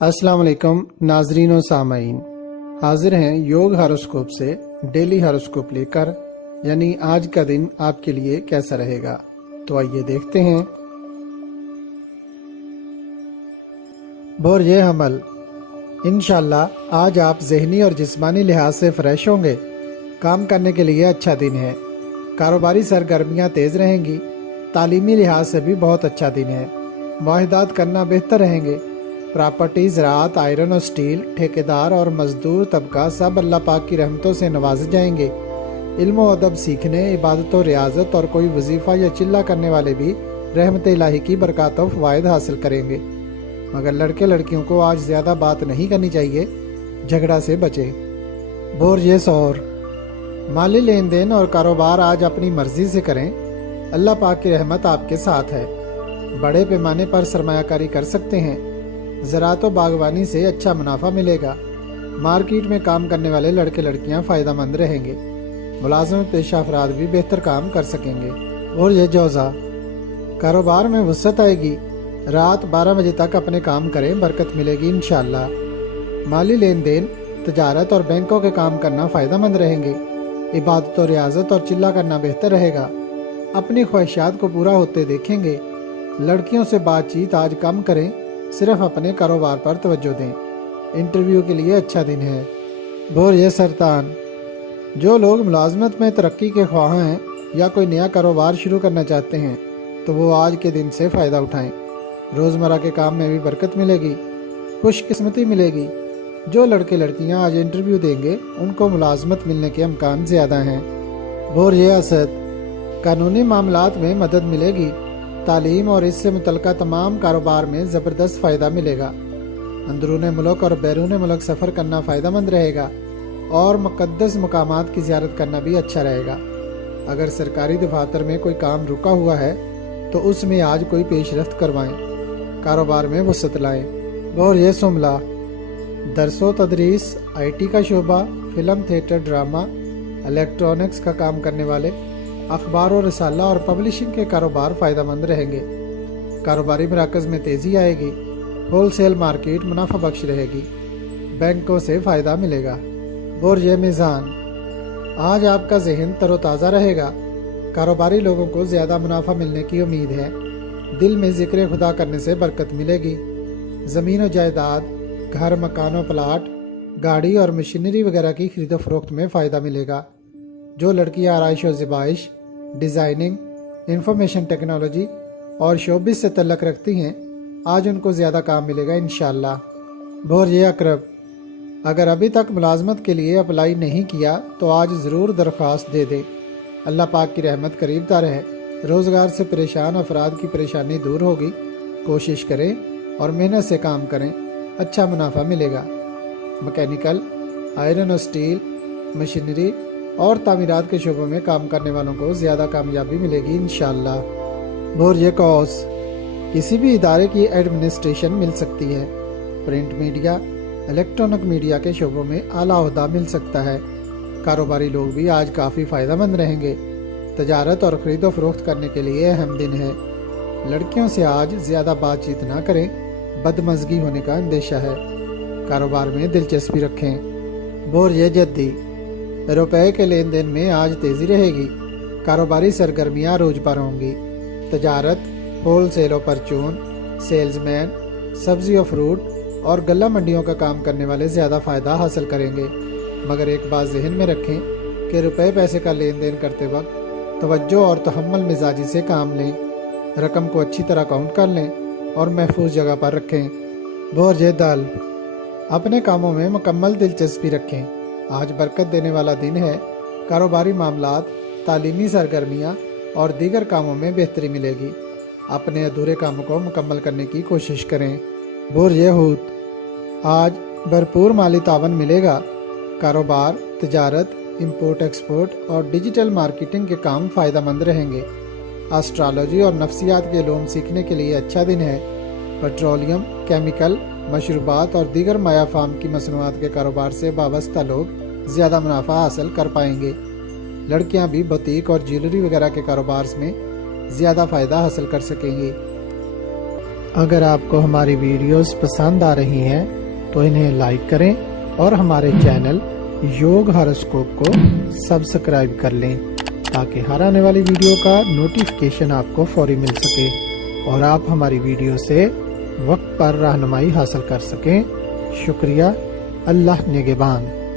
अस्सलाम वालेकुम नाजरीन और सामाइन, हाजिर हैं योग हॉरोस्कोप से डेली हॉरोस्कोप लेकर, यानी आज का दिन आपके लिए कैसा रहेगा। तो आइए देखते हैं। बोरिए हमल, इंशाल्लाह आज आप जहनी और जिस्मानी लिहाज से फ्रेश होंगे। काम करने के लिए अच्छा दिन है। कारोबारी सरगर्मियां तेज रहेंगी। तालीमी लिहाज से भी बहुत अच्छा दिन है। मुआहदात करना बेहतर रहेंगे। प्रॉपर्टी, ज़राअत, आयरन और स्टील, ठेकेदार और मजदूर तबका सब अल्लाह पाक की रहमतों से नवाजे जाएंगे। इल्म और अदब सीखने, इबादत और रियाजत और कोई वजीफ़ा या चिल्ला करने वाले भी रहमत इलाही की बरकत और फ़वाइद हासिल करेंगे। मगर लड़के लड़कियों को आज ज़्यादा बात नहीं करनी चाहिए, झगड़ा से बचें। बोरिए सौर, माली लेन देन और कारोबार आज अपनी मर्जी से करें। अल्लाह पाक की रहमत आपके साथ है। बड़े पैमाने पर सरमायाकारी कर सकते हैं। ज़राअत व बागवानी से अच्छा मुनाफा मिलेगा। मार्केट में काम करने वाले लड़के लड़कियां फ़ायदेमंद रहेंगे। मुलाजमत पेशा अफराद भी बेहतर काम कर सकेंगे। और ये जौज़ा, कारोबार में वसअत आएगी। रात 12 बजे तक अपने काम करें, बरकत मिलेगी इंशाअल्लाह। माली लेन देन, तजारत और बैंकों के काम करना फ़ायदेमंद रहेंगे। इबादत और रियाजत और चिल्ला करना बेहतर रहेगा। अपनी ख्वाहिशात को पूरा होते देखेंगे। लड़कियों से बातचीत आज कम करें, सिर्फ अपने कारोबार पर तवज्जो दें। इंटरव्यू के लिए अच्छा दिन है। बोरिए सरतान, जो लोग मुलाजमत में तरक्की के ख्वाह हैं या कोई नया कारोबार शुरू करना चाहते हैं तो वो आज के दिन से फ़ायदा उठाएं। रोज़मर्रा के काम में भी बरकत मिलेगी, खुशकिस्मती मिलेगी। जो लड़के लड़कियां आज इंटरव्यू देंगे उनको मुलाजमत मिलने के अमकान ज़्यादा हैं। बोरिए असद, कानूनी मामलात में मदद मिलेगी। तालीम और इससे मुतल्लिका तमाम कारोबार में ज़बरदस्त फ़ायदा मिलेगा। अंदरून मुल्क और बैरून मुल्क सफ़र करना फ़ायदेमंद रहेगा और मुक़द्दस मकामात की ज़ियारत करना भी अच्छा रहेगा। अगर सरकारी दफातर में कोई काम रुका हुआ है तो उसमें आज कोई पेशरफ्त करवाएं। कारोबार में वसअत लाएं। और ये सुमला, दरसो तदरीस, IT का शोबा, फ़िल्म, थिएटर, ड्रामा, इलेक्ट्रॉनिक्स का काम करने वाले, अखबार और रिसाला और पब्लिशिंग के कारोबार फ़ायदेमंद रहेंगे। कारोबारी मराकज़ में तेज़ी आएगी। होलसेल मार्केट मुनाफा बख्श रहेगी। बैंकों से फ़ायदा मिलेगा। बोरिए मीज़ान, आज आपका जहन तरोताज़ा रहेगा। कारोबारी लोगों को ज़्यादा मुनाफा मिलने की उम्मीद है। दिल में ज़िक्र खुदा करने से बरकत मिलेगी। ज़मीन और जायदाद, घर, मकानों, प्लाट, गाड़ी और मशीनरी वगैरह की खरीदो फरोख्त में फ़ायदा मिलेगा। जो लड़कियां आराइश और ज़िबाइश, डिज़ाइनिंग, इंफॉर्मेशन टेक्नोलॉजी और शोबिस से तल्लक रखती हैं, आज उनको ज़्यादा काम मिलेगा इंशाअल्लाह। बोरिए अकरब, अगर अभी तक मुलाजमत के लिए अप्लाई नहीं किया तो आज ज़रूर दरख्वास्त दे दें। अल्लाह पाक की रहमत करीब तर है। रोज़गार से परेशान अफराद की परेशानी दूर होगी। कोशिश करें और मेहनत से काम करें, अच्छा मुनाफा मिलेगा। मैकेनिकल, आयरन और स्टील, मशीनरी और तामीरात के शोबों में काम करने वालों को ज़्यादा कामयाबी मिलेगी इंशाअल्लाह। बोरिए कौस, किसी भी इदारे की एडमिनिस्ट्रेशन मिल सकती है। प्रिंट मीडिया, इलेक्ट्रॉनिक मीडिया के शोबों में आला ओहदा मिल सकता है। कारोबारी लोग भी आज काफ़ी फ़ायदेमंद रहेंगे। तजारत और ख़रीदो फरोख्त करने के लिए अहम दिन है। लड़कियों से आज ज़्यादा बातचीत ना करें, बदमज़गी होने का अंदेशा है। कारोबार में दिलचस्पी रखें। बोरिए जद्दी, रुपए के लेन देन में आज तेज़ी रहेगी। कारोबारी सरगर्मियाँ रोज पर होंगी। तजारत, होलसेल और परचून, सेल्समैन, सब्ज़ी और फ्रूट और गल्ला मंडियों का काम करने वाले ज़्यादा फ़ायदा हासिल करेंगे। मगर एक बात जहन में रखें कि रुपए पैसे का लेन देन करते वक्त तवज्जो और तहम्मुल मिजाजी से काम लें। रकम को अच्छी तरह काउंट कर लें और महफूज जगह पर रखें। बोरिए दाल, अपने कामों में मुकम्मल दिलचस्पी रखें। आज बरकत देने वाला दिन है। कारोबारी मामलात, तालीमी सरगर्मियाँ और दीगर कामों में बेहतरी मिलेगी। अपने अधूरे कामों को मुकम्मल करने की कोशिश करें। बोरिए हूत, आज भरपूर माली तावन मिलेगा। कारोबार, तिजारत, इंपोर्ट एक्सपोर्ट और डिजिटल मार्केटिंग के काम फ़ायदेमंद रहेंगे। एस्ट्रोलॉजी और नफ्सियात के इल्म सीखने के लिए अच्छा दिन है। पेट्रोलियम, केमिकल, मशरूबात और दीगर माया फार्म की मसनूआत के कारोबार से वाबस्ता लोग ज़्यादा मुनाफा हासिल कर पाएंगे। लड़कियां भी बुटीक और ज्वेलरी वगैरह के कारोबार में ज़्यादा फ़ायदा हासिल कर सकेंगी। اگر آپ کو ہماری ویڈیوز پسند آ رہی ہیں تو انہیں لائک کریں اور ہمارے چینل یوگ ہاروسکوپ کو سبسکرائب کر لیں تاکہ ہر آنے والی ویڈیو کا نوٹیفیکیشن آپ کو فوری مل سکے اور آپ ہماری ویڈیو سے وقت پر رہنمائی حاصل کر سکیں۔ شکریہ۔ اللہ نگہبان۔